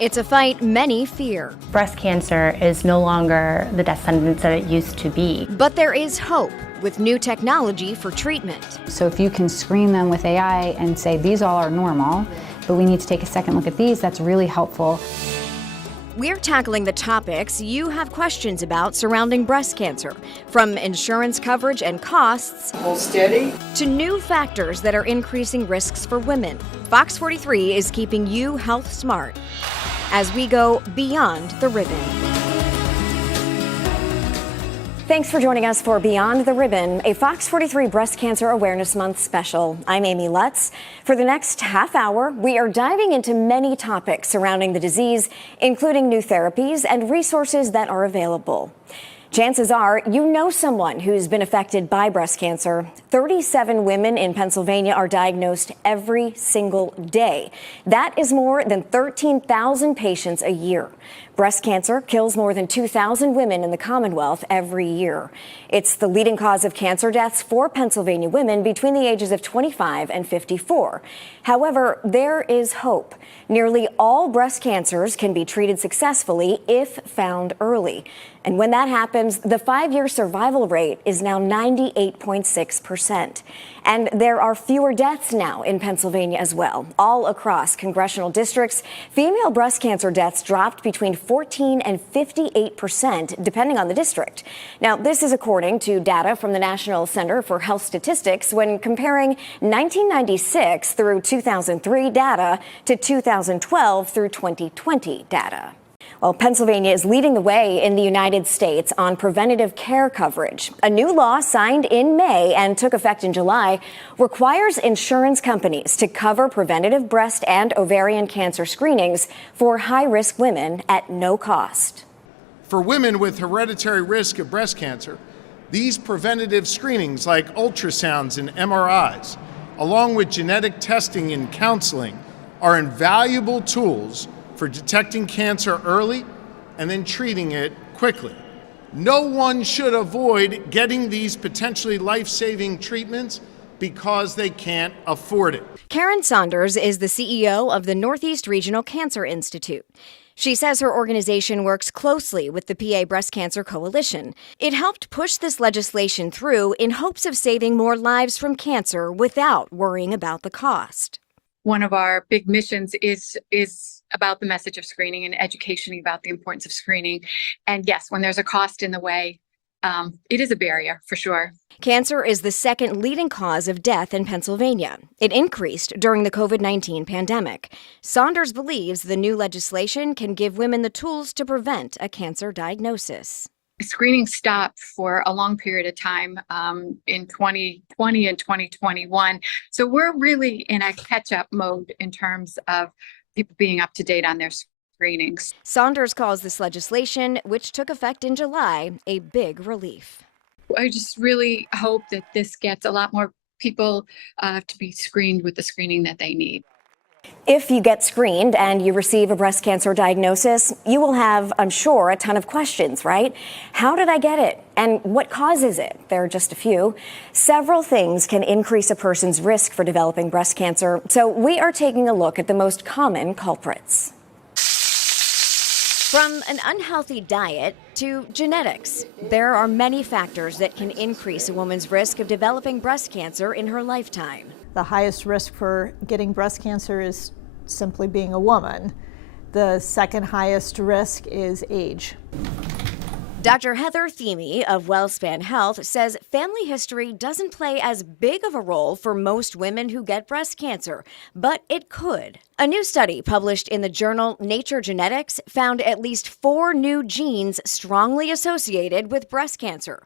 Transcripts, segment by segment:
It's a fight many fear. Breast cancer is no longer the death sentence that it used to be. But there is hope with new technology for treatment. So if you can screen them with AI and say these all are normal, but we need to take a second look at these, that's really helpful. We're tackling the topics you have questions about surrounding breast cancer, from insurance coverage and costs Hold steady. to new factors that are increasing risks for women. Fox 43 is keeping you health smart as we go beyond the ribbon. Thanks for joining us for Beyond the Ribbon, a Fox 43 Breast Cancer Awareness Month special. I'm Amy Lutz. For the next half hour, we are diving into many topics surrounding the disease, including new therapies and resources that are available. Chances are you know someone who's been affected by breast cancer. 37 women in Pennsylvania are diagnosed every single day. That is more than 13,000 patients a year. Breast cancer kills more than 2,000 women in the Commonwealth every year. It's the leading cause of cancer deaths for Pennsylvania women between the ages of 25 and 54. However, there is hope. Nearly all breast cancers can be treated successfully if found early. And when that happens, the 5-year survival rate is now 98.6%. And there are fewer deaths now in Pennsylvania as well. All across congressional districts, female breast cancer deaths dropped between 14 and 58%, depending on the district. Now, this is according to data from the National Center for Health Statistics when comparing 1996 through 2003 data to 2012 through 2020 data. Well, Pennsylvania is leading the way in the United States on preventative care coverage. A new law signed in May and took effect in July requires insurance companies to cover preventative breast and ovarian cancer screenings for high-risk women at no cost. For women with hereditary risk of breast cancer, these preventative screenings like ultrasounds and MRIs, along with genetic testing and counseling, are invaluable tools for detecting cancer early and then treating it quickly. No one should avoid getting these potentially life-saving treatments because they can't afford it. Karen Saunders is the CEO of the Northeast Regional Cancer Institute. She says her organization works closely with the PA Breast Cancer Coalition. It helped push this legislation through in hopes of saving more lives from cancer without worrying about the cost. One of our big missions is about the message of screening and education about the importance of screening. And yes, when there's a cost in the way, it is a barrier for sure. Cancer is the second leading cause of death in Pennsylvania. It increased during the COVID-19 pandemic. Saunders believes the new legislation can give women the tools to prevent a cancer diagnosis. Screening stopped for a long period of time in 2020 and 2021. So we're really in a catch-up mode in terms of people being up to date on their screenings. Saunders calls this legislation, which took effect in July, a big relief. I just really hope that this gets a lot more people to be screened with the screening that they need. If you get screened and you receive a breast cancer diagnosis, you will have, I'm sure, a ton of questions, right? How did I get it? And what causes it? There are just a few. Several things can increase a person's risk for developing breast cancer, so we are taking a look at the most common culprits. From an unhealthy diet to genetics, there are many factors that can increase a woman's risk of developing breast cancer in her lifetime. The highest risk for getting breast cancer is simply being a woman. The second highest risk is age. Dr. Heather Thieme of WellSpan Health says family history doesn't play as big of a role for most women who get breast cancer, but it could. A new study published in the journal Nature Genetics found at least 4 new genes strongly associated with breast cancer.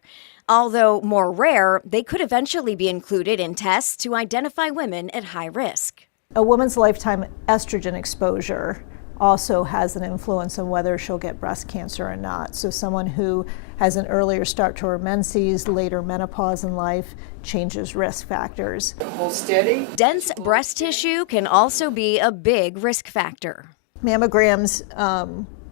Although more rare, they could eventually be included in tests to identify women at high risk. A woman's lifetime estrogen exposure also has an influence on whether she'll get breast cancer or not. So someone who has an earlier start to her menses, later menopause in life, changes risk factors. Hold steady. Dense breast tissue can also be a big risk factor. Mammograms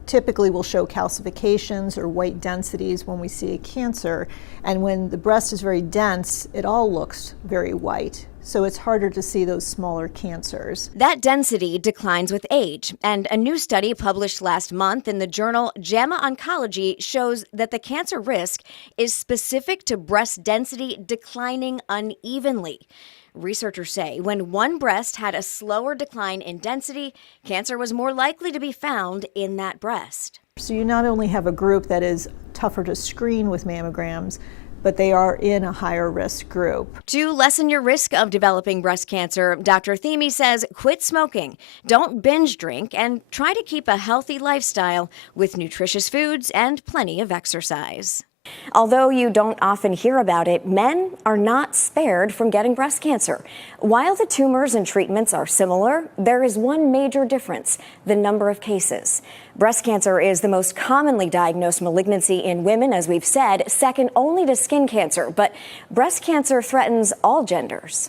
typically will show calcifications or white densities when we see a cancer. And when the breast is very dense, it all looks very white. So it's harder to see those smaller cancers. That density declines with age, and a new study published last month in the journal JAMA Oncology shows that the cancer risk is specific to breast density declining unevenly. Researchers say when one breast had a slower decline in density, cancer was more likely to be found in that breast. So you not only have a group that is tougher to screen with mammograms, but they are in a higher risk group. To lessen your risk of developing breast cancer, Dr. Themi says quit smoking, don't binge drink, and try to keep a healthy lifestyle with nutritious foods and plenty of exercise. Although you don't often hear about it, men are not spared from getting breast cancer. While the tumors and treatments are similar, there is one major difference: the number of cases. Breast cancer is the most commonly diagnosed malignancy in women, as we've said, second only to skin cancer, but breast cancer threatens all genders.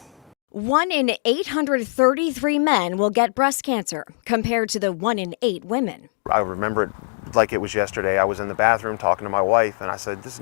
1 in 833 men will get breast cancer, compared to the 1 in 8 women. I remember it like it was yesterday. I was in the bathroom talking to my wife, and I said, this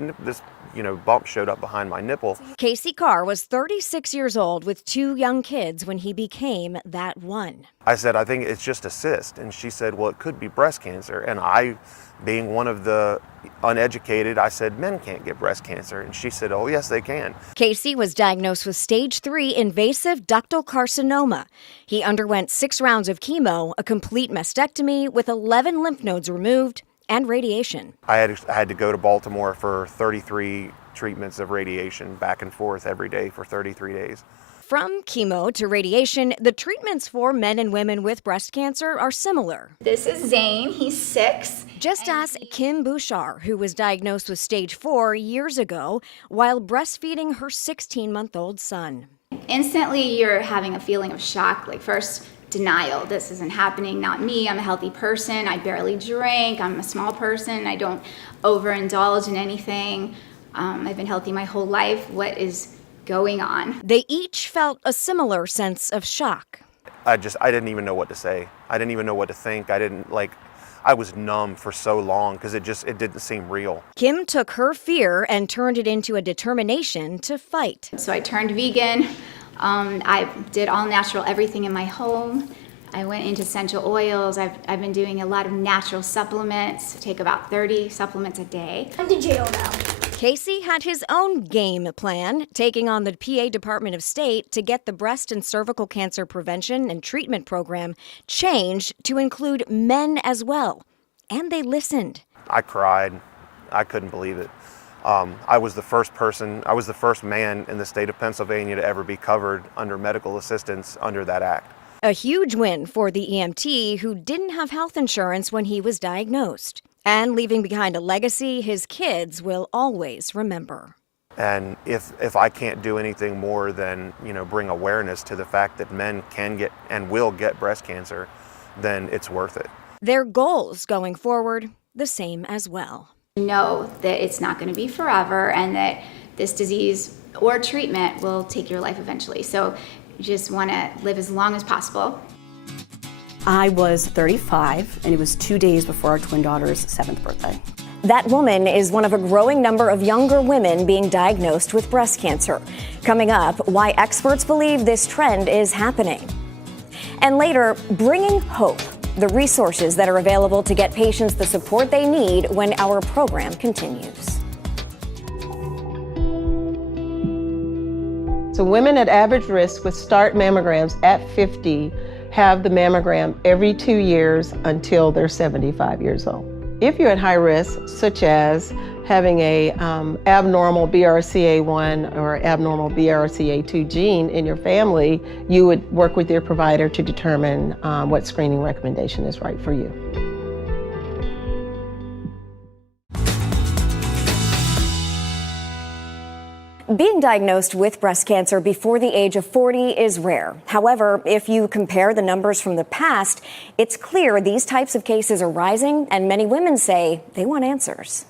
bump showed up behind my nipple. Casey Carr was 36 years old with 2 young kids when he became that one. I said, I think it's just a cyst. And she said, well, it could be breast cancer. And I, being one of the uneducated, I said, men can't get breast cancer. And she said, oh, yes, they can. Casey was diagnosed with stage 3 invasive ductal carcinoma. He underwent 6 rounds of chemo, a complete mastectomy with 11 lymph nodes removed, and radiation. I had to go to Baltimore for 33 treatments of radiation back and forth every day for 33 days. From chemo to radiation, the treatments for men and women with breast cancer are similar. This is Zane, he's 6. Just ask Kim Bouchard, who was diagnosed with stage 4 years ago while breastfeeding her 16-month-old son. Instantly, you're having a feeling of shock, like first denial. This isn't happening, not me. I'm a healthy person. I barely drink. I'm a small person. I don't overindulge in anything. I've been healthy my whole life. What is going on? They each felt a similar sense of shock. I didn't even know what to say. I didn't even know what to think. I was numb for so long because it didn't seem real. Kim took her fear and turned it into a determination to fight. So I turned vegan. I did all natural everything in my home. I went into essential oils. I've been doing a lot of natural supplements. I take about 30 supplements a day. I'm to jail now. Casey had his own game plan, taking on the PA Department of State to get the breast and cervical cancer prevention and treatment program changed to include men as well. And they listened. I cried. I couldn't believe it. I was the first man in the state of Pennsylvania to ever be covered under medical assistance under that act. A huge win for the EMT who didn't have health insurance when he was diagnosed. And leaving behind a legacy his kids will always remember. And if I can't do anything more than, bring awareness to the fact that men can get and will get breast cancer, then it's worth it. Their goals going forward, the same as well. Know that it's not going to be forever and that this disease or treatment will take your life eventually. So you just want to live as long as possible. I was 35, and it was 2 days before our twin daughter's 7th birthday. That woman is one of a growing number of younger women being diagnosed with breast cancer. Coming up, why experts believe this trend is happening. And later, bringing hope, the resources that are available to get patients the support they need when our program continues. So women at average risk with start mammograms at 50 have the mammogram every 2 years until they're 75 years old. If you're at high risk, such as having a abnormal BRCA1 or abnormal BRCA2 gene in your family, you would work with your provider to determine what screening recommendation is right for you. Being diagnosed with breast cancer before the age of 40 is rare. However, if you compare the numbers from the past, it's clear these types of cases are rising, and many women say they want answers.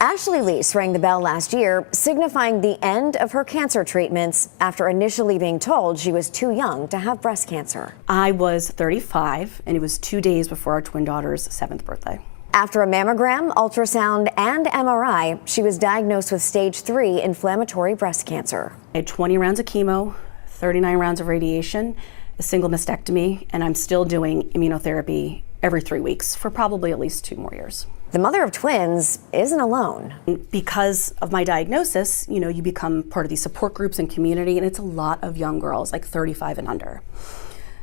Ashley Lease rang the bell last year, signifying the end of her cancer treatments after initially being told she was too young to have breast cancer. I was 35, and it was 2 days before our twin daughter's 7th birthday. After a mammogram, ultrasound, and MRI, she was diagnosed with stage 3 inflammatory breast cancer. I had 20 rounds of chemo, 39 rounds of radiation, a single mastectomy, and I'm still doing immunotherapy every 3 weeks for probably at least 2 more years. The mother of twins isn't alone. Because of my diagnosis, you become part of these support groups and community, and it's a lot of young girls, like 35 and under.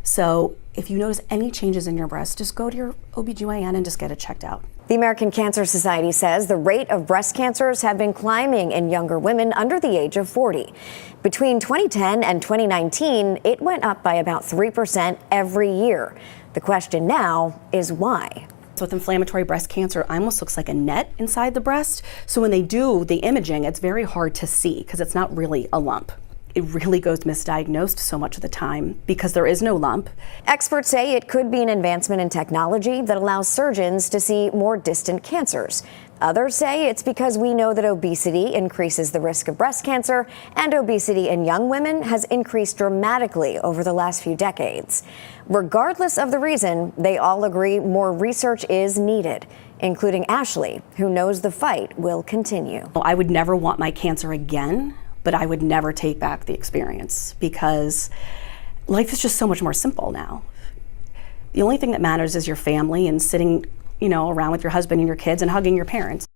So if you notice any changes in your breast, just go to your OBGYN and just get it checked out. The American Cancer Society says the rate of breast cancers have been climbing in younger women under the age of 40. Between 2010 and 2019, it went up by about 3% every year. The question now is why? So with inflammatory breast cancer, it almost looks like a net inside the breast. So when they do the imaging, it's very hard to see because it's not really a lump. It really goes misdiagnosed so much of the time because there is no lump. Experts say it could be an advancement in technology that allows surgeons to see more distant cancers. Others say it's because we know that obesity increases the risk of breast cancer, and obesity in young women has increased dramatically over the last few decades. Regardless of the reason, they all agree more research is needed, including Ashley, who knows the fight will continue. I would never want my cancer again, but I would never take back the experience because life is just so much more simple now. The only thing that matters is your family and sitting, around with your husband and your kids and hugging your parents.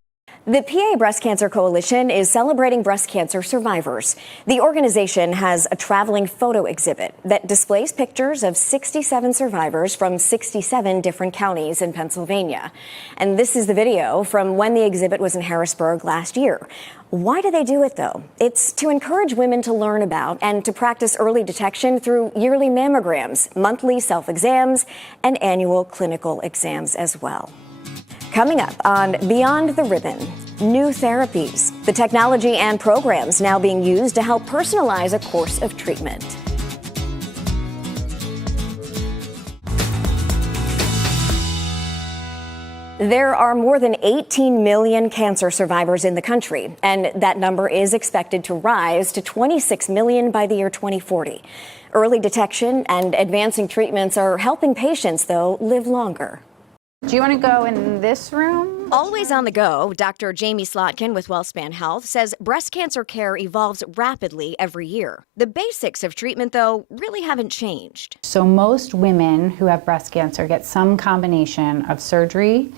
The PA Breast Cancer Coalition is celebrating breast cancer survivors. The organization has a traveling photo exhibit that displays pictures of 67 survivors from 67 different counties in Pennsylvania. And this is the video from when the exhibit was in Harrisburg last year. Why do they do it, though? It's to encourage women to learn about and to practice early detection through yearly mammograms, monthly self-exams, and annual clinical exams as well. Coming up on Beyond the Ribbon, new therapies, the technology and programs now being used to help personalize a course of treatment. There are more than 18 million cancer survivors in the country, and that number is expected to rise to 26 million by the year 2040. Early detection and advancing treatments are helping patients, though, live longer. Do you want to go in this room? Always on the go, Dr. Jamie Slotkin with WellSpan Health says breast cancer care evolves rapidly every year. The basics of treatment, though, really haven't changed. So most women who have breast cancer get some combination of surgery,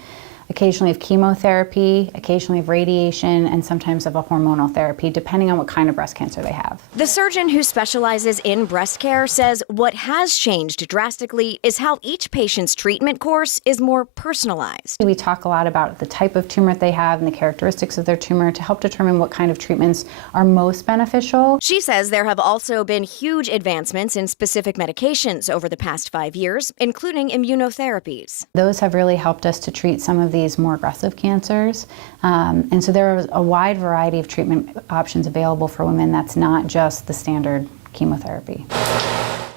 occasionally of chemotherapy, occasionally of radiation, and sometimes of a hormonal therapy, depending on what kind of breast cancer they have. The surgeon who specializes in breast care says what has changed drastically is how each patient's treatment course is more personalized. We talk a lot about the type of tumor they have and the characteristics of their tumor to help determine what kind of treatments are most beneficial. She says there have also been huge advancements in specific medications over the past 5 years, including immunotherapies. Those have really helped us to treat some of these more aggressive cancers. And so there are a wide variety of treatment options available for women that's not just the standard chemotherapy.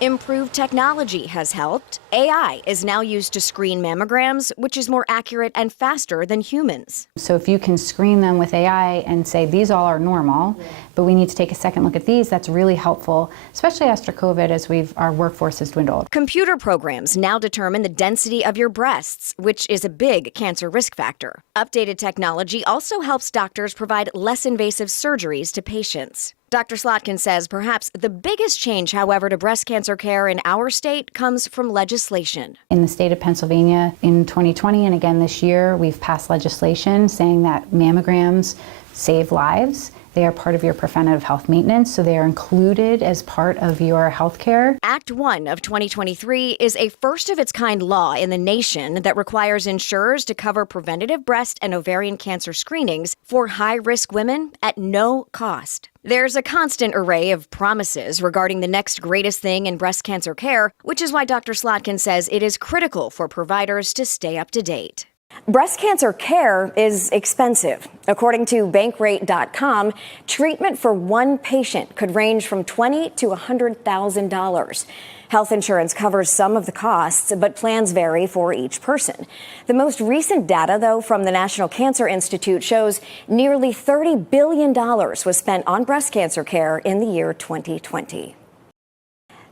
Improved technology has helped. AI is now used to screen mammograms, which is more accurate and faster than humans. So if you can screen them with AI and say these all are normal, but we need to take a second look at these, that's really helpful, especially after COVID as our workforce has dwindled. Computer programs now determine the density of your breasts, which is a big cancer risk factor. Updated technology also helps doctors provide less invasive surgeries to patients. Dr. Slotkin says perhaps the biggest change, however, to breast cancer care in our state comes from legislation. In the state of Pennsylvania in 2020 and again this year, we've passed legislation saying that mammograms save lives. They are part of your preventative health maintenance, so they are included as part of your health care. Act 1 of 2023 is a first-of-its-kind law in the nation that requires insurers to cover preventative breast and ovarian cancer screenings for high-risk women at no cost. There's a constant array of promises regarding the next greatest thing in breast cancer care, which is why Dr. Slotkin says it is critical for providers to stay up to date. Breast cancer care is expensive. According to Bankrate.com, treatment for one patient could range from $20,000 to $100,000. Health insurance covers some of the costs, but plans vary for each person. The most recent data, though, from the National Cancer Institute shows nearly $30 billion was spent on breast cancer care in the year 2020.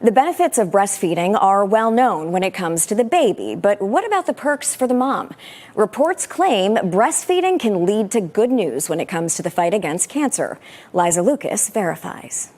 The benefits of breastfeeding are well known when it comes to the baby, but what about the perks for the mom? Reports claim breastfeeding can lead to good news when it comes to the fight against cancer. Liza Lucas verifies.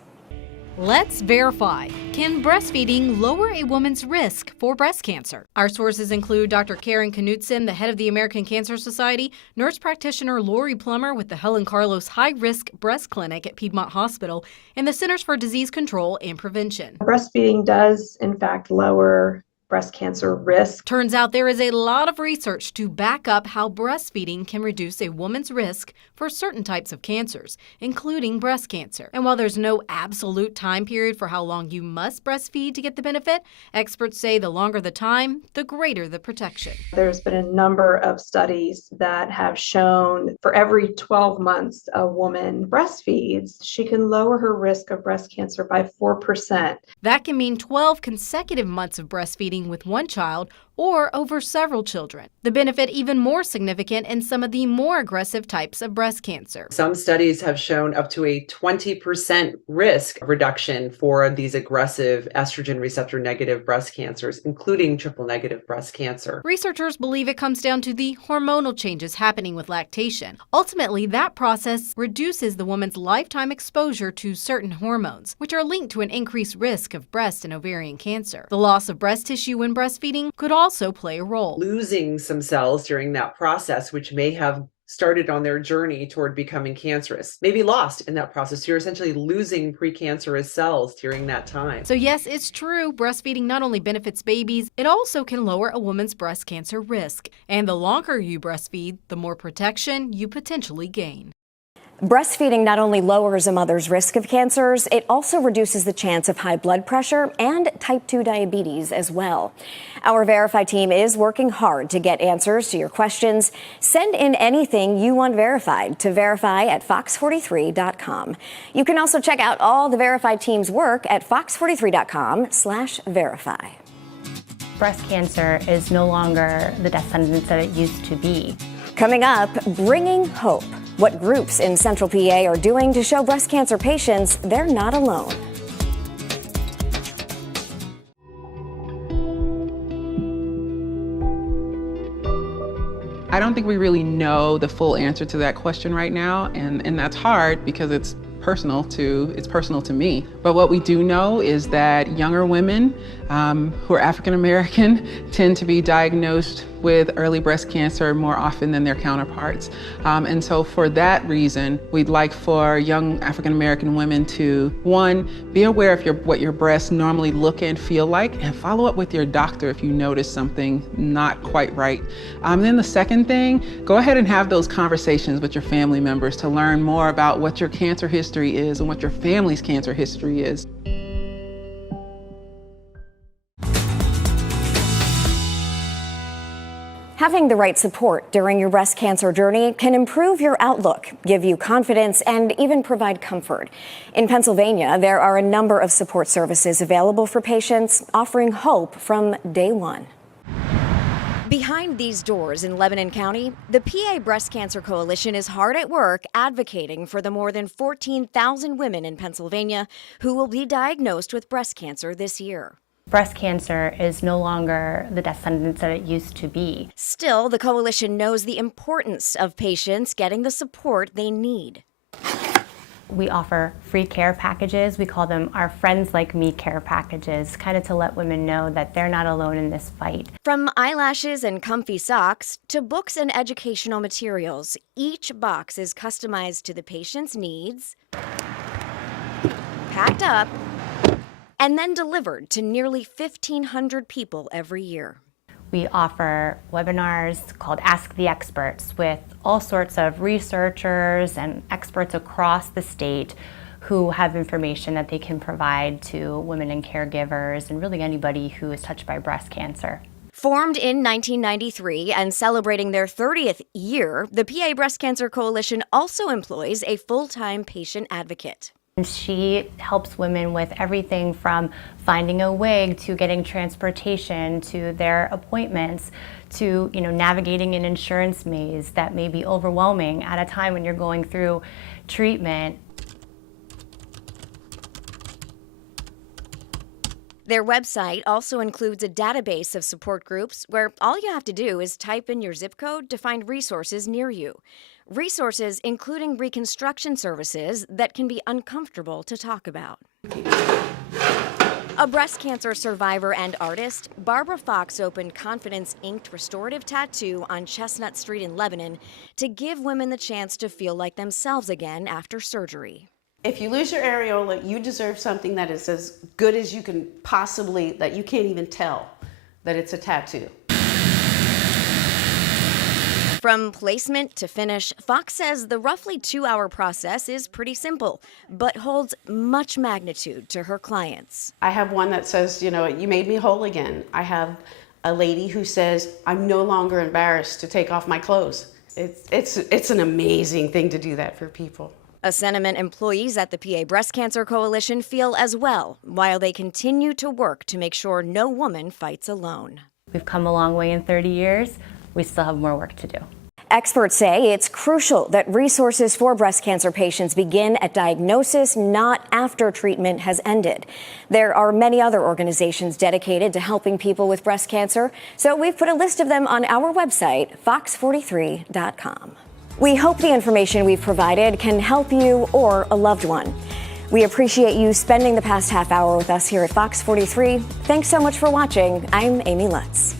Let's verify. Can breastfeeding lower a woman's risk for breast cancer? Our sources include Dr. Karen Knutson, the head of the American Cancer Society, nurse practitioner Lori Plummer with the Helen Carlos High Risk Breast Clinic at Piedmont Hospital, and the Centers for Disease Control and Prevention. Breastfeeding does, in fact, lower breast cancer risk. Turns out there is a lot of research to back up how breastfeeding can reduce a woman's risk for certain types of cancers, including breast cancer. And while there's no absolute time period for how long you must breastfeed to get the benefit, experts say the longer the time, the greater the protection. There's been a number of studies that have shown for every 12 months a woman breastfeeds, she can lower her risk of breast cancer by 4%. That can mean 12 consecutive months of breastfeeding with one child or over several children. The benefit even more significant in some of the more aggressive types of breast cancer. Some studies have shown up to a 20% risk reduction for these aggressive estrogen receptor negative breast cancers, including triple negative breast cancer. Researchers believe it comes down to the hormonal changes happening with lactation. Ultimately, that process reduces the woman's lifetime exposure to certain hormones, which are linked to an increased risk of breast and ovarian cancer. The loss of breast tissue when breastfeeding could also play a role. Losing some cells during that process, which may have started on their journey toward becoming cancerous, may be lost in that process. You're essentially losing precancerous cells during that time. So yes, it's true. Breastfeeding not only benefits babies, it also can lower a woman's breast cancer risk. And the longer you breastfeed, the more protection you potentially gain. Breastfeeding not only lowers a mother's risk of cancers, it also reduces the chance of high blood pressure and type 2 diabetes as well. Our Verify team is working hard to get answers to your questions. Send in anything you want verified to verify@fox43.com. You can also check out all the Verify team's work at fox43.com/verify. Breast cancer is no longer the death sentence that it used to be. Coming up, bringing hope. What groups in Central PA are doing to show breast cancer patients they're not alone. I don't think we really know the full answer to that question right now, and that's hard because it's personal to me. But what we do know is that younger women who are African American tend to be diagnosed with early breast cancer more often than their counterparts. And so for that reason, we'd like for young African American women to, one, be aware of what your breasts normally look and feel like, and follow up with your doctor if you notice something not quite right. Then the second thing, go ahead and have those conversations with your family members to learn more about what your cancer history is and what your family's cancer history is. Having the right support during your breast cancer journey can improve your outlook, give you confidence, and even provide comfort. In Pennsylvania, there are a number of support services available for patients, offering hope from day one. Behind these doors in Lebanon County, the PA Breast Cancer Coalition is hard at work advocating for the more than 14,000 women in Pennsylvania who will be diagnosed with breast cancer this year. Breast cancer is no longer the death sentence that it used to be. Still, the coalition knows the importance of patients getting the support they need. We offer free care packages. We call them our Friends Like Me care packages, kind of to let women know that they're not alone in this fight. From eyelashes and comfy socks to books and educational materials, each box is customized to the patient's needs, packed up, and then delivered to nearly 1,500 people every year. We offer webinars called Ask the Experts with all sorts of researchers and experts across the state who have information that they can provide to women and caregivers and really anybody who is touched by breast cancer. Formed in 1993 and celebrating their 30th year, the PA Breast Cancer Coalition also employs a full-time patient advocate. She helps women with everything from finding a wig to getting transportation to their appointments to, navigating an insurance maze that may be overwhelming at a time when you're going through treatment. Their website also includes a database of support groups where all you have to do is type in your zip code to find resources near you. Resources including reconstruction services that can be uncomfortable to talk about. A breast cancer survivor and artist, Barbara Fox opened Confidence Inked Restorative Tattoo on Chestnut Street in Lebanon to give women the chance to feel like themselves again after surgery. If you lose your areola, you deserve something that is as good as you can possibly, that you can't even tell that it's a tattoo. From placement to finish, Fox says the roughly 2-hour process is pretty simple, but holds much magnitude to her clients. I have one that says, you know, you made me whole again. I have a lady who says, I'm no longer embarrassed to take off my clothes. It's an amazing thing to do that for people. A sentiment employees at the PA Breast Cancer Coalition feel as well, while they continue to work to make sure no woman fights alone. We've come a long way in 30 years. We still have more work to do. Experts say it's crucial that resources for breast cancer patients begin at diagnosis, not after treatment has ended. There are many other organizations dedicated to helping people with breast cancer, so we've put a list of them on our website, FOX43.com. We hope the information we've provided can help you or a loved one. We appreciate you spending the past half hour with us here at Fox 43. Thanks so much for watching. I'm Amy Lutz.